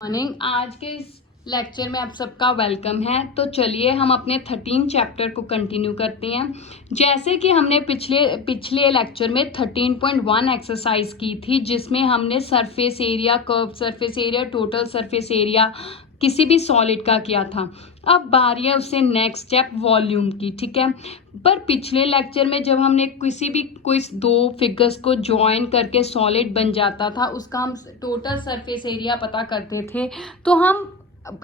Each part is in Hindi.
मॉर्निंग। आज के इस लेक्चर में आप सबका वेलकम है। तो चलिए हम अपने 13 चैप्टर को कंटिन्यू करते हैं। जैसे कि हमने पिछले लेक्चर में 13.1 एक्सरसाइज की थी, जिसमें हमने surface area, curve surface area, total surface area किसी भी सॉलिड का किया था। अब बारी है उससे नेक्स्ट स्टेप वॉल्यूम की, ठीक है। पर पिछले लेक्चर में जब हमने कोई दो फिगर्स को ज्वाइन करके सॉलिड बन जाता था, उसका हम टोटल सरफेस एरिया पता करते थे। तो हम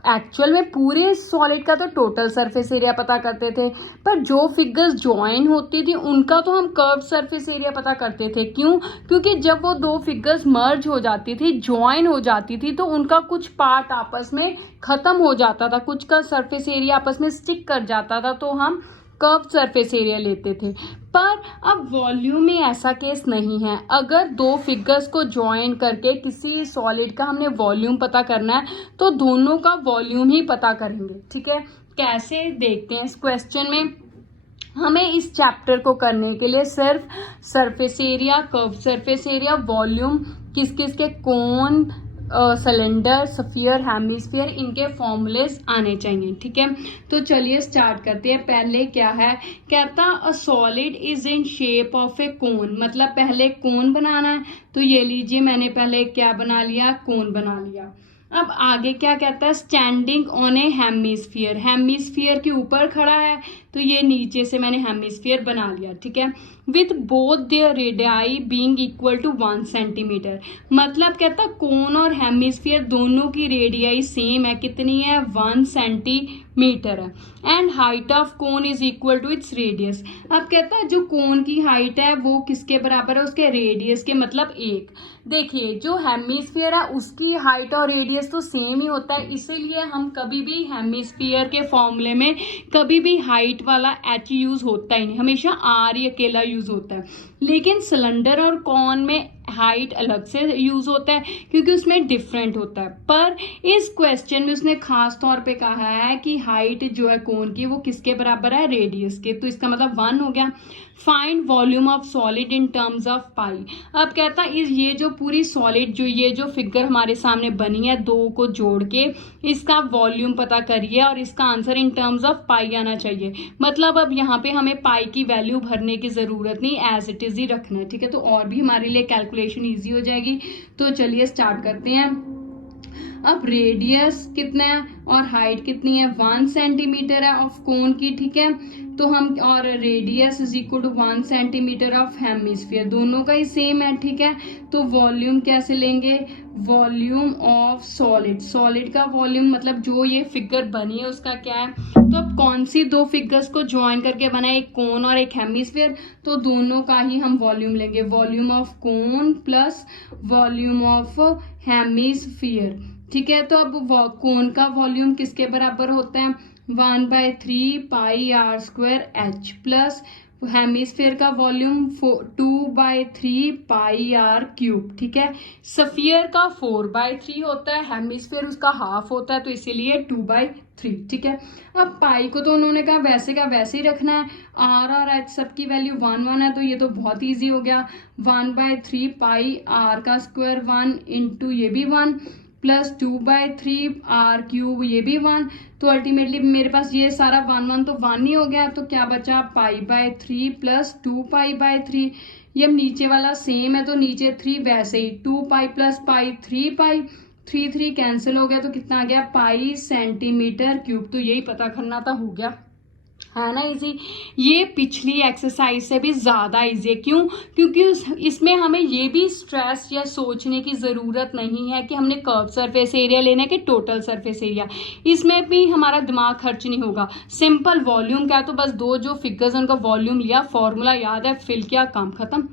एक्चुअल में पूरे सॉलिड का तो टोटल सरफेस एरिया पता करते थे, पर जो फिगर्स ज्वाइन होती थी उनका तो हम कर्व सरफेस एरिया पता करते थे। क्यों? क्योंकि जब वो दो फिगर्स मर्ज हो जाती थी, ज्वाइन हो जाती थी, तो उनका कुछ पार्ट आपस में खत्म हो जाता था, कुछ का सरफेस एरिया आपस में स्टिक कर जाता था, तो हम कर्व सरफेस एरिया लेते थे। पर अब वॉल्यूम में ऐसा केस नहीं है। अगर दो फिगर्स को ज्वाइन करके किसी सॉलिड का हमने वॉल्यूम पता करना है, तो दोनों का वॉल्यूम ही पता करेंगे, ठीक है। कैसे देखते हैं इस क्वेश्चन में। हमें इस चैप्टर को करने के लिए सिर्फ surface area, curve surface area, volume, किस किस के कोन, सिलेंडर, स्फीयर, हेमिस्फीयर, इनके फॉर्मूलेस आने चाहिए, ठीक है। तो चलिए स्टार्ट करते हैं। पहले क्या है, कहता a solid is in shape of a cone, मतलब पहले कोन बनाना है। तो ये लीजिए, मैंने पहले क्या बना लिया, कोन बना लिया। अब आगे क्या कहता है, standing on A hemisphere, hemisphere के ऊपर खड़ा है, तो ये नीचे से मैंने हेमिस्फीयर बना लिया, ठीक है। With both their radii being equal to 1 centimetre, मतलब कहता कोन और हेमिस्फीयर दोनों की रेडियाई सेम है, कितनी है, 1 सेंटीमीटर है। And height of cone is equal to its radius. अब कहता है जो कोन की हाइट है वो किसके बराबर है, उसके रेडियस के, मतलब 1। देखिए जो हेमिस्फीयर है उसकी हाइट और रेडियस तो सेम ही होता है, इसीलिए हम कभी भी हेमिस्फीयर के फॉर्मूले में कभी भी हाइट वाला एच यूज होता ही नहीं, हमेशा आर ही अकेला यूज होता है। लेकिन सिलेंडर और कॉन में हाइट अलग से यूज होता है, क्योंकि उसमें डिफरेंट होता है। पर इस क्वेश्चन में उसने खास तौर पे कहा है कि हाइट जो है कोन की वो किसके बराबर है, रेडियस के, तो इसका मतलब 1 हो गया। Find volume of solid in terms of pi. अब कहता है ये जो पूरी सॉलिड, जो ये जो फिगर हमारे सामने बनी है, दो को जोड़ के इसका वॉल्यूम पता करिए और इसका आंसर इन टर्म्स ऑफ पाई आना चाहिए। मतलब अब यहाँ पे हमें पाई की वैल्यू भरने की जरूरत नहीं, एज इट इज ही रखना है, ठीक है। तो और भी हमारे लिए कैलकुलेशन ईजी हो जाएगी। तो चलिए स्टार्ट करते हैं। अब रेडियस कितना है और हाइट कितनी है, 1 सेंटीमीटर है ऑफ कोन की, ठीक है। तो हम, और radius is equal to 1 centimetre of hemisphere, दोनों का ही सेम है, ठीक है। तो वॉल्यूम कैसे लेंगे, वॉल्यूम ऑफ सॉलिड, सॉलिड का वॉल्यूम मतलब जो ये फिगर बनी है उसका क्या है। तो अब कौन सी दो फिगर्स को ज्वाइन करके बना है, एक कोन और एक हेमिस्फीयर, तो दोनों का ही हम वॉल्यूम लेंगे। Volume of cone plus volume of hemisphere, ठीक है। तो अब कोन का वॉल्यूम किसके बराबर होता है, 1/3 pi R square H, plus hemisphere का वॉल्यूम 2/3 पाई आर क्यूब, ठीक है। स्फीयर का 4/3 होता है, हेमिस्फीयर उसका हाफ होता है, तो इसीलिए 2/3, ठीक है। अब पाई को तो उन्होंने कहा वैसे का वैसे ही रखना है, आर और एच सबकी वैल्यू 1 है, तो ये तो बहुत ईजी हो गया। 1/3 पाई आर का स्क्वायर 1 इंटू ये भी 1 प्लस 2/3 आर क्यूब, ये भी 1। तो अल्टीमेटली मेरे पास ये सारा 1 तो 1 ही हो गया, तो क्या बचा, पाई/3 प्लस 2 पाई/3। ये नीचे वाला सेम है, तो नीचे 3 वैसे ही, 2 पाई प्लस पाई 3 पाई, 3 कैंसिल हो गया, तो कितना आ गया, पाई सेंटीमीटर क्यूब। तो यही पता करना था, हो गया, है ना इजी। ये पिछली एक्सरसाइज से भी ज्यादा इजी है। क्यों? क्योंकि इसमें हमें ये भी स्ट्रेस या सोचने की जरूरत नहीं है कि हमने कर्व सरफेस एरिया लेना है कि टोटल सरफेस एरिया, इसमें भी हमारा दिमाग खर्च नहीं होगा। सिंपल वॉल्यूम क्या है, तो बस दो जो फिगर्स उनका वॉल्यूम लिया, फॉर्मूला याद है, फिल किया, काम खत्म,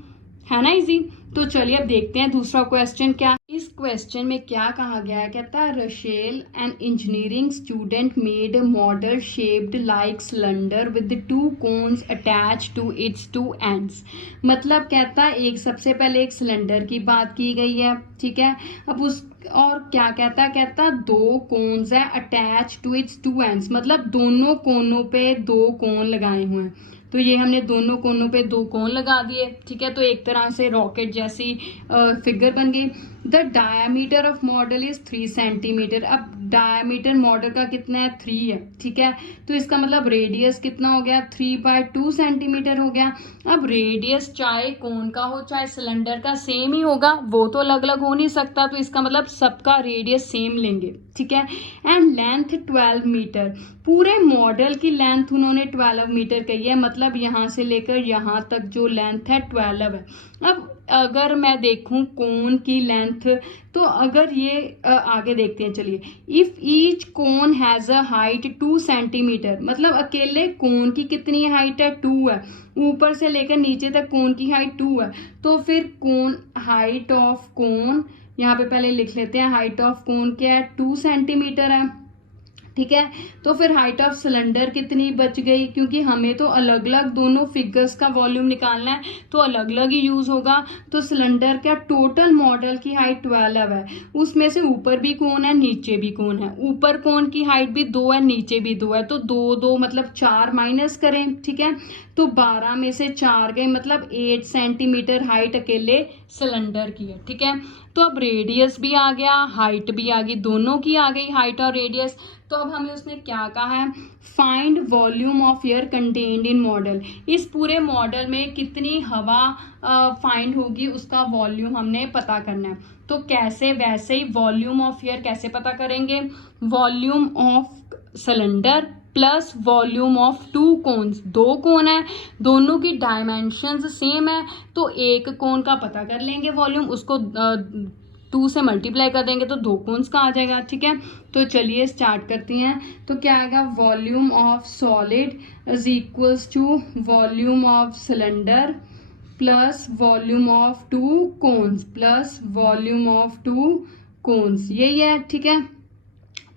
है ना इजी। तो चलिए अब देखते हैं दूसरा क्वेश्चन क्या। इस क्वेश्चन में क्या कहा गया है, कहता है Rachel an engineering student made model shaped like cylinder with 2 cones attach to its 2 ends. मतलब कहता है एक, सबसे पहले एक सिलेंडर की बात की गई है, ठीक है। अब उस और क्या कहता है, कहता 2 कोन्स है अटैच टू इट्स 2 एंड्स, मतलब दोनों कोनों पे 2 कोन लगाए हुए हैं। तो ये हमने दोनों कोनों पे 2 कोन लगा दिए, ठीक है। तो एक तरह से रॉकेट जैसी फिगर बन गई। The diameter of model is 3 centimetre. अब डायामीटर मॉडल का कितना है, 3 है, ठीक है। तो इसका मतलब रेडियस कितना हो गया, 3/2 सेंटीमीटर हो गया। अब रेडियस चाहे कोन का हो चाहे सिलेंडर का सेम ही होगा, वो तो अलग अलग हो नहीं सकता, तो इसका मतलब सबका रेडियस सेम लेंगे, ठीक है। एंड लेंथ 12 मीटर, पूरे मॉडल की लेंथ उन्होंने 12 मीटर कही है, मतलब यहाँ से लेकर यहाँ तक जो लेंथ है 12 है। अब अगर मैं देखूं कोन की लेंथ, तो अगर ये आगे देखते हैं, चलिए। If each cone has a height 2 centimetre, मतलब अकेले कोन की कितनी हाइट है, 2 है, ऊपर से लेकर नीचे तक कोन की हाइट 2 है। तो फिर कोन, हाइट ऑफ कोन, यहाँ पे पहले लिख लेते हैं, हाइट ऑफ कोन क्या है, 2 सेंटीमीटर है, ठीक है। तो फिर हाइट ऑफ सिलेंडर कितनी बच गई, क्योंकि हमें तो अलग अलग दोनों फिगर्स का वॉल्यूम निकालना है, तो अलग अलग ही यूज होगा। तो सिलेंडर का टोटल मॉडल की हाइट 12 है, उसमें से ऊपर भी कोन है नीचे भी कोन है, ऊपर कोन की हाइट भी 2 है नीचे भी 2 है, तो 2 2 मतलब 4 माइनस करें, ठीक है। तो 12 में से 4 गए, मतलब 8 सेंटीमीटर हाइट अकेले सिलेंडर की है, ठीक है। तो अब रेडियस भी आ गया, हाइट भी आ गई, दोनों की आ गई हाइट और रेडियस। तो अब हमें उसने क्या कहा है, find volume of air contained in model. इस पूरे मॉडल में कितनी हवा फाइंड होगी, उसका वॉल्यूम हमने पता करना है। तो कैसे, वैसे ही वॉल्यूम ऑफ एयर कैसे पता करेंगे, volume of cylinder plus volume of 2 cones, 2 cone है, दोनों की डायमेंशंस सेम है, तो एक कोन का पता कर लेंगे वॉल्यूम, उसको 2 से मल्टीप्लाई कर देंगे तो 2 कोन्स का आ जाएगा, ठीक है। तो चलिए स्टार्ट करती हैं। तो क्या आएगा, volume of solid is equals to volume of cylinder plus volume of 2 cones plus volume of 2 cones, यही है, ठीक है,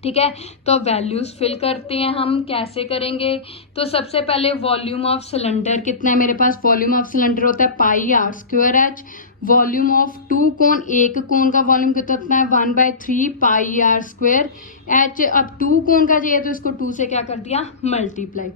ठीक है। तो वैल्यूज फिल करते हैं हम, कैसे करेंगे। तो सबसे पहले वॉल्यूम ऑफ सिलेंडर कितना है मेरे पास, वॉल्यूम ऑफ सिलेंडर होता है πr²h। वॉल्यूम ऑफ 2 कोन, एक कोन का वॉल्यूम कितना है, 1/3 πr²h। अब 2 कोन का चाहिए तो इसको 2 से क्या कर दिया, मल्टीप्लाई।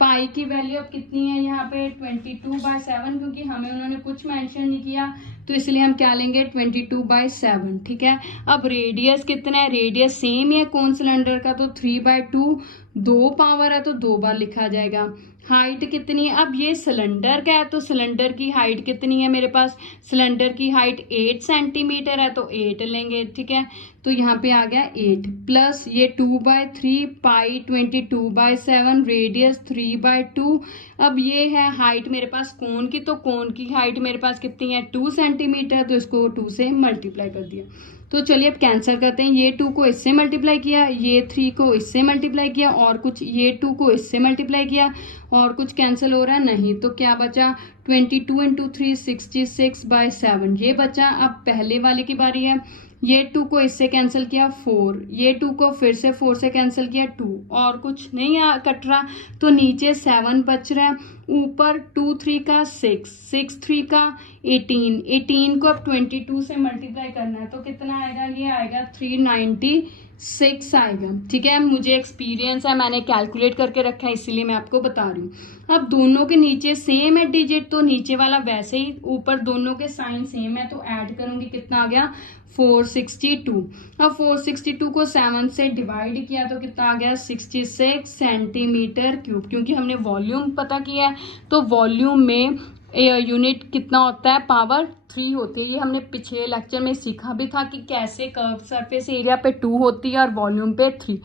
पाई की वैल्यू अब कितनी है यहाँ पे, 22/7, क्योंकि हमें उन्होंने कुछ मेंशन नहीं किया, तो इसलिए हम क्या लेंगे, 22/7, ठीक है। अब रेडियस कितना है, रेडियस सेम ही है कोन सिलेंडर का, तो 3/2, 2 पावर है तो 2 बार लिखा जाएगा। हाइट कितनी है, अब ये सिलेंडर का है, तो सिलेंडर की हाइट कितनी है मेरे पास, सिलेंडर की हाइट 8 सेंटीमीटर है, तो 8 लेंगे, ठीक है। तो यहाँ पे आ गया 8 प्लस ये 2/3 पाई 22/7, रेडियस 3/2। अब ये है हाइट मेरे पास कोन की, तो कोन की हाइट मेरे पास कितनी है, 2 सेंटीमीटर, तो इसको 2 से मल्टीप्लाई कर दिया। तो चलिए अब कैंसिल करते हैं, ये 2 को इससे मल्टीप्लाई किया, ये 3 को इससे मल्टीप्लाई किया, और कुछ ये 2 को इससे मल्टीप्लाई किया, और कुछ कैंसिल हो रहा है नहीं, तो क्या बचा, 22 × 3 66/7 ये बचा। अब पहले वाले की बारी है, ये 2 को इससे कैंसिल किया 4, ये 2 को फिर से 4 से कैंसिल किया 2, और कुछ नहीं कट रहा, तो नीचे 7 बच रहा है, ऊपर 2 3 का 6, 6 3 का 18, 18 को अब 22 से मल्टीप्लाई करना है, तो कितना आएगा, ये आएगा 396 आएगा, ठीक है। मुझे एक्सपीरियंस है, मैंने कैलकुलेट करके रखा है, इसीलिए मैं आपको बता रही हूँ। अब दोनों के नीचे सेम है डिजिट, तो नीचे वाला वैसे ही, ऊपर दोनों के साइन सेम है, तो ऐड करूंगी, कितना आ गया, 462। अब 462 को 7 से डिवाइड किया तो कितना आ गया, 66 सेंटीमीटर क्यूब, क्योंकि हमने वॉल्यूम पता किया है, तो वॉल्यूम में यूनिट कितना होता है, पावर 3 होती है। ये हमने पिछले लेक्चर में सीखा भी था कि कैसे कर्व सरफेस एरिया पे 2 होती है और वॉल्यूम पे 3,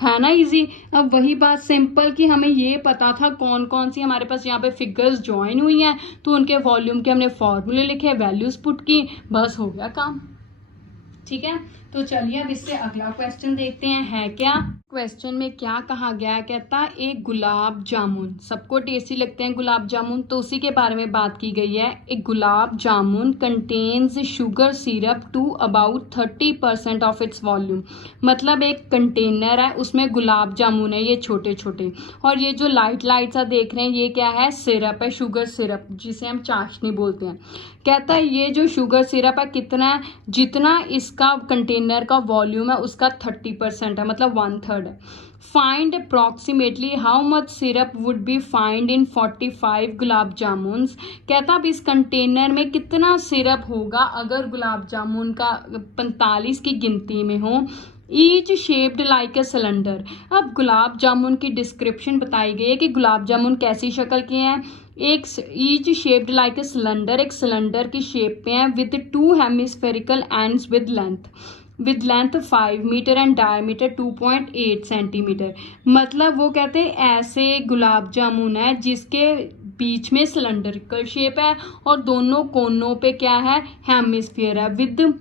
है ना, इजी। अब वही बात सिंपल कि हमें ये पता था कौन कौन सी हमारे पास यहाँ पे फिगर्स ज्वाइन हुई हैं, तो उनके वॉल्यूम के हमने फॉर्मूले लिखे, वैल्यूज पुट की, बस हो गया काम, ठीक है। तो चलिए अब इससे अगला क्वेश्चन देखते हैं, है क्या। क्वेश्चन में क्या कहा गया है, कहता है एक गुलाब जामुन, सबको टेस्टी लगते हैं गुलाब जामुन, तो उसी के बारे में बात की गई है। एक gulab jamun contains sugar syrup to about 30% of its volume, मतलब एक कंटेनर है, उसमें गुलाब जामुन है, ये छोटे छोटे, और ये जो लाइट लाइट सा देख रहे हैं ये क्या है, सिरप है, शुगर सिरप, जिसे हम चाशनी बोलते हैं। कहता है ये जो शुगर सिरप है कितना है, जितना इसका कंटेनर का वॉल्यूम है उसका 30% है, मतलब 1/3 है। Find approximately how much syrup would be find in 45 गुलाब जामुन्स। कहता अब इस कंटेनर में कितना सिरप होगा अगर गुलाब जामुन का 45 की गिनती में हो। Each shaped like a cylinder. अब गुलाब जामुन की डिस्क्रिप्शन बताई गई है कि गुलाब जामुन कैसी शक्ल के हैं। एक each shaped like a cylinder, एक सिलेंडर की शेप पे है, with 2 hemispherical ends with length 5 metre and diameter 2.8 centimetre. मतलब वो कहते हैं ऐसे गुलाब जामुन है जिसके बीच में सिलेंडरिकल शेप है और दोनों कोनों पे क्या है, हेमिस्फीयर है, with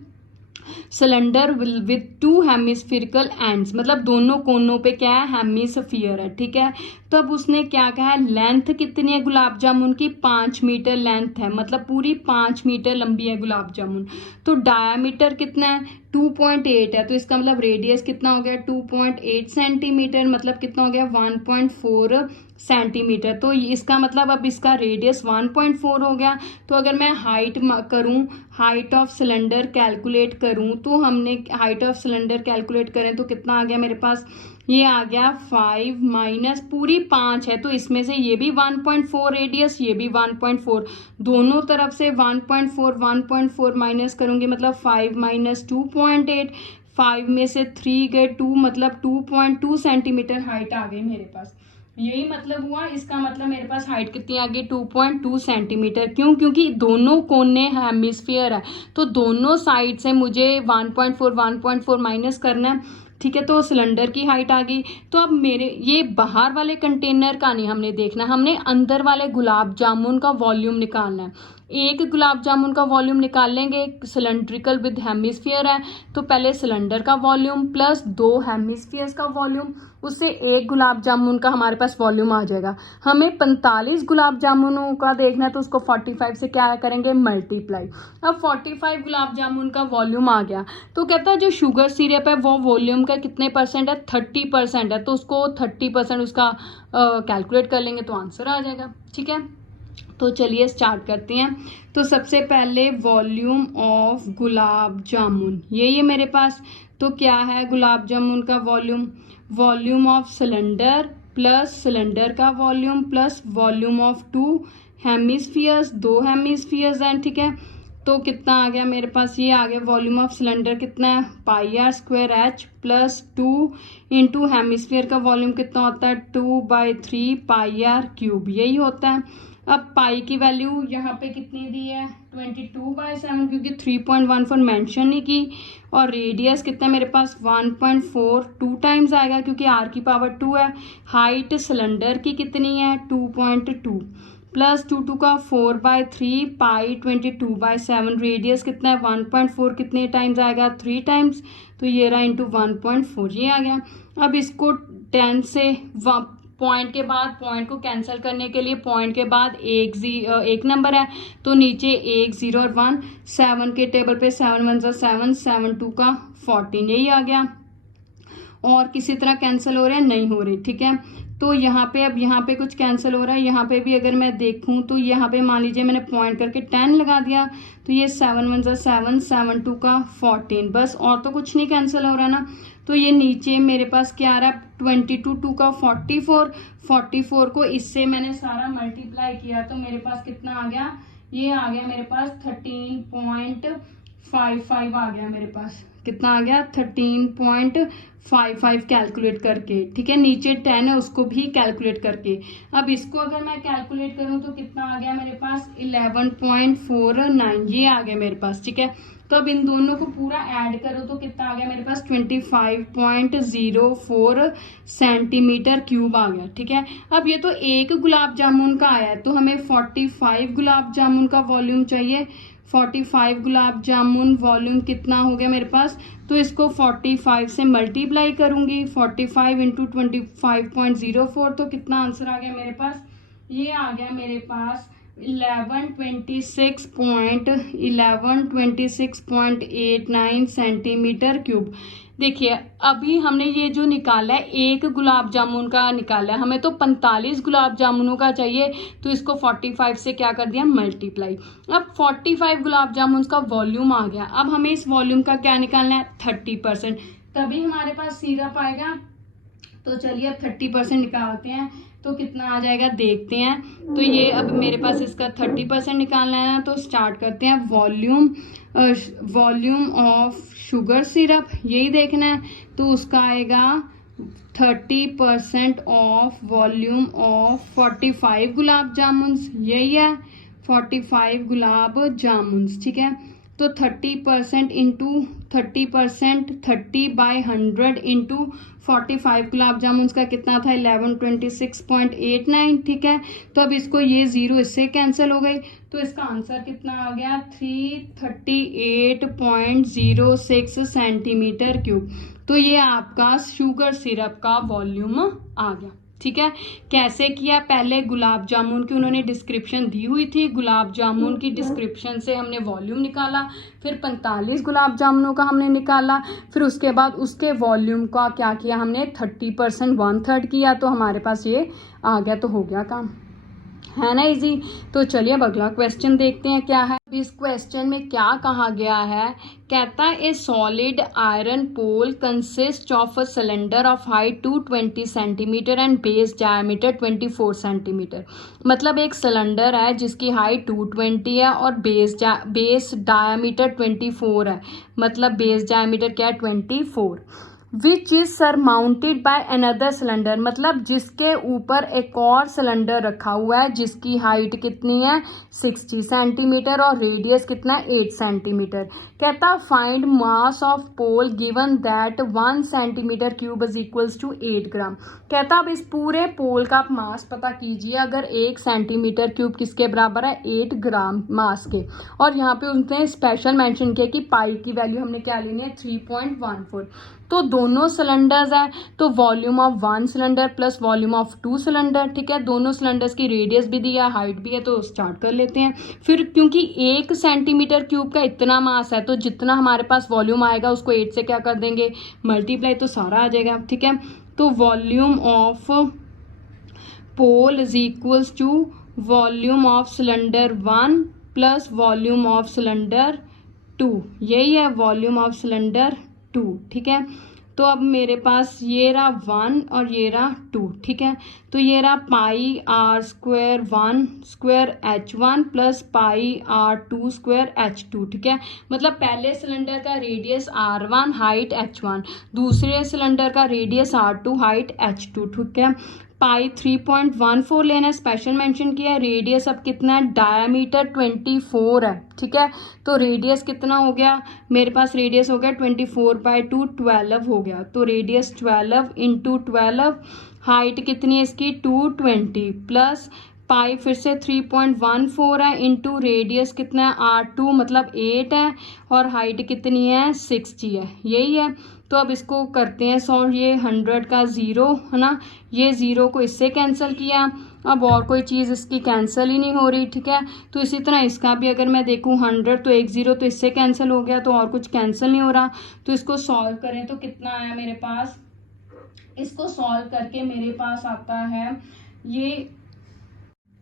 cylinder with 2 hemispherical ends. मतलब दोनों कोनों पे क्या है, हेमिस्फीयर है। ठीक है, तो अब उसने क्या कहा है, लेंथ कितनी है गुलाब जामुन की, 5 मीटर लेंथ है, मतलब पूरी 5 मीटर लंबी है गुलाब जामुन। तो डायामीटर कितना है, 2.8 है, तो इसका मतलब रेडियस कितना हो गया, 2.8 सेंटीमीटर, मतलब कितना हो गया, 1.4 सेंटीमीटर। तो इसका मतलब अब इसका रेडियस 1.4 हो गया। तो अगर मैं हाइट करूं, हाइट ऑफ सिलेंडर कैलकुलेट करूं, तो हमने हाइट ऑफ सिलेंडर कैलकुलेट करें तो कितना आ गया मेरे पास, ये आ गया 5 माइनस पूरी 5 है, तो इसमें से ये भी 1.4 रेडियस, ये भी 1.4, दोनों तरफ से 1.4 माइनस करूंगी, मतलब 5 माइनस 2.8, 5 में से 3 गए 2, मतलब 2.2 सेंटीमीटर हाइट आ गई मेरे पास। यही मतलब हुआ, इसका मतलब मेरे पास हाइट कितनी आ गई, 2.2 सेंटीमीटर। क्यों, क्योंकि दोनों कोने हेमिस्फीयर है, तो दोनों साइड से मुझे 1.4 माइनस करना है। ठीक है, तो सिलेंडर की हाइट आ गई। तो अब मेरे ये बाहर वाले कंटेनर का नहीं हमने देखना, हमने अंदर वाले गुलाब जामुन का वॉल्यूम निकालना है। एक गुलाब जामुन का वॉल्यूम निकाल लेंगे, सिलेंड्रिकल विद हेमिस्फीयर है, तो पहले सिलेंडर का वॉल्यूम प्लस 2 हेमिस्फीयर्स का वॉल्यूम, उससे एक गुलाब जामुन का हमारे पास वॉल्यूम आ जाएगा। हमें 45 गुलाब जामुनों का देखना है, तो उसको 45 से क्या करेंगे, मल्टीप्लाई। अब 45 गुलाब जामुन का वॉल्यूम आ गया, तो कहता है जो शुगर सिरप है वो वॉल्यूम का कितने परसेंट है, 30% है, तो उसको 30% उसका कैलकुलेट कर लेंगे तो आंसर आ जाएगा। ठीक है, तो चलिए स्टार्ट करते हैं। तो सबसे पहले वॉल्यूम ऑफ गुलाब जामुन, ये मेरे पास, तो क्या है गुलाब जामुन का volume, volume of cylinder plus cylinder का volume plus volume of 2 hemispheres, 2 hemispheres हैं। ठीक है, तो कितना आ गया मेरे पास, ये आ गया वॉल्यूम ऑफ सिलेंडर कितना है, πr² प्लस 2 इंटू हेमिस्फीयर का वॉल्यूम कितना होता है, 2/3 πr³, यही होता है। अब पाई की वैल्यू यहाँ पे कितनी दी है, 22/7, क्योंकि 3.14 मेंशन नहीं की। और रेडियस कितना मेरे पास, 1.4, 2 टाइम्स आएगा क्योंकि r की पावर 2 है। हाइट सिलेंडर की कितनी है, 2.2 प्लस 2 का 4/3 पाई 22/7, रेडियस कितना है 1.4, कितने टाइम्स आएगा, 3 टाइम्स, तो ये रहा इंटू 1.4, ये आ गया। अब इसको 10 से पॉइंट के बाद, पॉइंट को कैंसिल करने के लिए पॉइंट के बाद एक नंबर है, तो नीचे 1 0 और 1, 7 के टेबल पे 7 1 7, 7 2 का 14, यही आ गया। और किसी तरह कैंसिल हो रहे हैं, नहीं हो रहे। ठीक है, तो यहाँ पे अब यहाँ पे कुछ कैंसिल हो रहा है, यहाँ पे भी अगर मैं देखूँ तो यहाँ पे मान लीजिए मैंने पॉइंट करके 10 लगा दिया, तो ये 7 1 7, 7 2 का 14, बस, और तो कुछ नहीं कैंसिल हो रहा ना। तो ये नीचे मेरे पास क्या आ रहा है, 22 2 का 44, 44 को इससे मैंने सारा मल्टीप्लाई किया, तो मेरे पास कितना आ गया, ये आ गया मेरे पास 13.55 आ गया मेरे पास, कितना आ गया, 13.55 कैलकुलेट करके। ठीक है, नीचे 10 है उसको भी कैलकुलेट करके। अब इसको अगर मैं कैलकुलेट करूं तो कितना आ गया मेरे पास, 11.49, ये आ गया मेरे पास। ठीक है, तो अब इन दोनों को पूरा ऐड करो तो कितना आ गया मेरे पास, 25.04 सेंटीमीटर क्यूब आ गया। ठीक है, अब ये तो एक गुलाब जामुन का आया है, तो हमें 45 गुलाब जामुन का वॉल्यूम चाहिए। 45 गुलाब जामुन वॉल्यूम कितना हो गया मेरे पास, तो इसको 45 से मल्टीप्लाई करूंगी, 45 इंटू 25.04, तो कितना आंसर आ गया मेरे पास, ये आ गया मेरे पास 1126.89 सेंटीमीटर क्यूब। देखिए अभी हमने ये जो निकाला है, एक गुलाब जामुन का निकाला है, हमें तो 45 गुलाब जामुनों का चाहिए, तो इसको 45 से क्या कर दिया, मल्टीप्लाई। अब 45 गुलाब जामुन का वॉल्यूम आ गया, अब हमें इस वॉल्यूम का क्या निकालना है, 30%, तभी हमारे पास सिरप आएगा। तो चलिए अब 30% निकालते हैं तो कितना आ जाएगा देखते हैं। तो ये अब मेरे पास इसका 30% निकालना है ना, तो स्टार्ट करते हैं। वॉल्यूम ऑफ शुगर सिरप यही देखना है, तो उसका आएगा 30% of volume of 45 gulab jamun, यही है 45 गुलाब जामुन, ठीक है। तो 30% इंटू 30%, 30/100 इंटू 45 गुलाब जामुन का कितना था 1126.89, ठीक है। तो अब इसको ये ज़ीरो इससे कैंसिल हो गई, तो इसका आंसर कितना आ गया 338.06 सेंटीमीटर क्यूब। तो ये आपका शुगर सिरप का वॉल्यूम आ गया, ठीक है। कैसे किया, पहले गुलाब जामुन की उन्होंने डिस्क्रिप्शन दी हुई थी, गुलाब जामुन की डिस्क्रिप्शन से हमने वॉल्यूम निकाला, फिर 45 गुलाब जामुनों का हमने निकाला, फिर उसके बाद उसके वॉल्यूम का क्या किया हमने 30% 1/3 किया, तो हमारे पास ये आ गया, तो हो गया काम, है ना इजी। तो चलिए अब अगला क्वेश्चन देखते हैं क्या है। इस क्वेश्चन में क्या कहा गया है, कहता है a solid iron pole consist of a cylinder of height 220 centimetre and base diameter 24 centimetre. मतलब एक सिलेंडर है जिसकी हाइट 220 है और बेस डायमीटर 24 है, मतलब बेस डायमीटर क्या है 24, which is surmounted by another cylinder, मतलब जिसके ऊपर एक और सिलेंडर रखा हुआ है जिसकी हाइट कितनी है 60 सेंटीमीटर और रेडियस कितना है 8 सेंटीमीटर। कहता find mass of pole given that 1 centimetre cube is equals to 8 gram. कहता अब इस पूरे पोल का आप मास पता कीजिए, अगर 1 सेंटीमीटर क्यूब किसके बराबर है 8 ग्राम मास के, और यहाँ पे उसने स्पेशल मेंशन किया कि पाई की वैल्यू हमने क्या लेनी है 3.14। तो दोनों सिलेंडर्स है, तो volume of 1 cylinder plus volume of 2 cylinder, ठीक है। दोनों सिलेंडर्स की रेडियस भी दिया, हाइट भी है, तो स्टार्ट कर लेते हैं। फिर क्योंकि 1 सेंटीमीटर क्यूब का इतना मास है, तो जितना हमारे पास वॉल्यूम आएगा उसको 8 से क्या कर देंगे मल्टीप्लाई, तो सारा आ जाएगा, ठीक है। तो volume of pole is equals to volume of cylinder 1 plus volume of cylinder 2, यही है वॉल्यूम ऑफ सिलेंडर 2, ठीक है। तो अब मेरे पास ये रहा 1 और ये रहा 2, ठीक है। तो ये रहा पाई r square 1 square h1 plus pi r2 square h2, ठीक है। मतलब पहले सिलेंडर का रेडियस r1 हाइट h1, दूसरे सिलेंडर का रेडियस r2 हाइट h2, ठीक है। पाई 3.14 लेना, स्पेशल मेंशन किया है। रेडियस अब कितना है डायामीटर 24 है, ठीक है। तो रेडियस कितना हो गया मेरे पास, रेडियस हो गया 24/2 12 हो गया, तो रेडियस 12 इंटू 12, हाइट कितनी है इसकी 220 प्लस पाई फिर से 3.14 है इंटू रेडियस कितना है r2 मतलब 8 है और हाइट कितनी है 60 है, यही है। तो अब इसको करते हैं सॉल्व, ये 100 का 0 है ना, ये 0 को इससे कैंसिल किया, अब और कोई चीज़ इसकी कैंसिल ही नहीं हो रही, ठीक है। तो इसी तरह इसका भी अगर मैं देखूँ 100 तो 1 0 तो इससे कैंसिल हो गया, तो और कुछ कैंसिल नहीं हो रहा। तो इसको सॉल्व करें तो कितना आया मेरे पास, इसको सॉल्व करके मेरे पास आता है ये,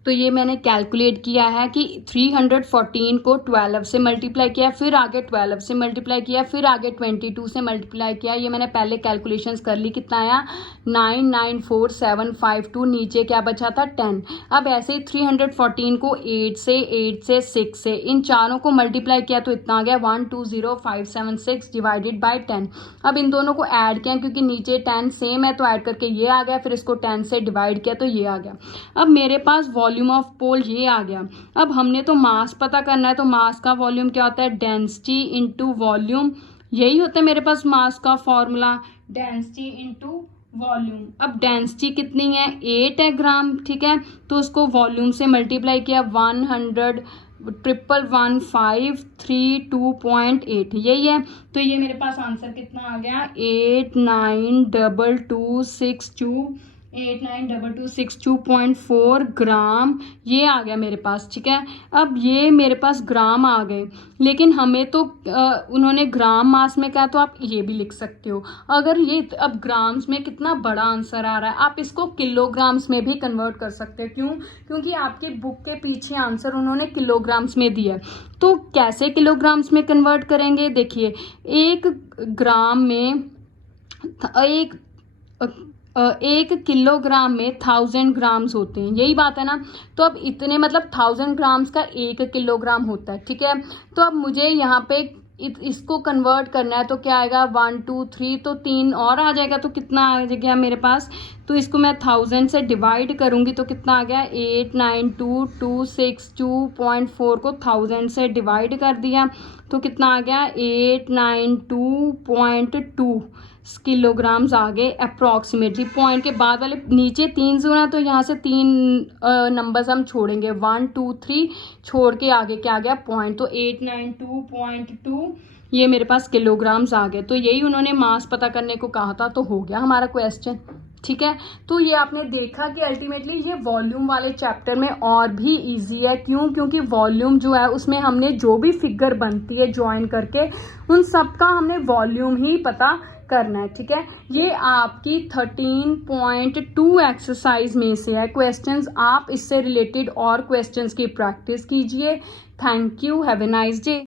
तो ये मैंने कैलकुलेट किया है कि 314 को 12 से मल्टीप्लाई किया, फिर आगे 12 से मल्टीप्लाई किया, फिर आगे 22 से मल्टीप्लाई किया। ये मैंने पहले कैलकुलेशंस कर ली, कितना आया 994752, नीचे क्या बचा था 10। अब ऐसे ही 314 को 8 से 6 से इन चारों को मल्टीप्लाई किया तो इतना आ गया 120576 डिवाइडेड बाई 10। अब इन दोनों को ऐड किया क्योंकि नीचे 10 सेम है, तो ऐड करके ये आ गया, फिर इसको 10 से डिवाइड किया तो ये आ गया। अब मेरे पास वॉल्यूम ऑफ पोल ये आ गया। अब हमने तो मास पता करना है, तो मास का वॉल्यूम क्या होता है डेंसिटी इंटू वॉल्यूम, यही होता है मेरे पास मास का फॉर्मूला, डेंसिटी इंटू वॉल्यूम। अब डेंसिटी कितनी है 8 है ग्राम, ठीक है। तो उसको वॉल्यूम से मल्टीप्लाई किया 100,115,32.8, यही है। तो ये मेरे पास आंसर कितना आ गया 892262.4 ग्राम, ये आ गया मेरे पास, ठीक है। अब ये मेरे पास ग्राम आ गए, लेकिन हमें तो उन्होंने ग्राम मास में कहा, तो आप ये भी लिख सकते हो। अगर ये अब ग्राम्स में कितना बड़ा आंसर आ रहा है, आप इसको किलोग्राम्स में भी कन्वर्ट कर सकते हैं। क्यों? क्योंकि आपके बुक के पीछे आंसर उन्होंने किलोग्राम्स में दिया है। तो कैसे किलोग्राम्स में कन्वर्ट करेंगे, देखिए 1 ग्राम में 1 किलोग्राम में 1000 ग्राम्स होते हैं, यही बात है ना। तो अब इतने मतलब 1000 ग्राम्स का 1 किलोग्राम होता है, ठीक है। तो अब मुझे यहाँ पे इसको कन्वर्ट करना है, तो क्या आएगा 1 2 3, तो 3 और आ जाएगा, तो कितना आ गया मेरे पास। तो इसको मैं 1000 से डिवाइड करूँगी तो कितना आ गया 892262.4 को 1000 से डिवाइड कर दिया तो कितना आ गया 892.2 किलोग्राम्स आ गए अप्रॉक्सीमेटली। पॉइंट के बाद वाले नीचे 3 0 है तो यहाँ से 3 नंबर्स हम छोड़ेंगे, 1 2 3 छोड़ के आगे क्या आ गया पॉइंट, तो 892.2 ये मेरे पास किलोग्राम्स आ गए। तो यही उन्होंने मास पता करने को कहा था, तो हो गया हमारा क्वेश्चन, ठीक है। तो ये आपने देखा कि अल्टीमेटली ये वॉल्यूम वाले चैप्टर में और भी इजी है, क्यों, क्योंकि वॉल्यूम जो है उसमें हमने जो भी फिगर बनती है ज्वाइन करके उन सब का हमने वॉल्यूम ही पता करना है, ठीक है। ये आपकी 13.2 एक्सरसाइज में से है क्वेश्चंस। आप इससे रिलेटेड और क्वेश्चंस की प्रैक्टिस कीजिए। Thank you, have a nice day.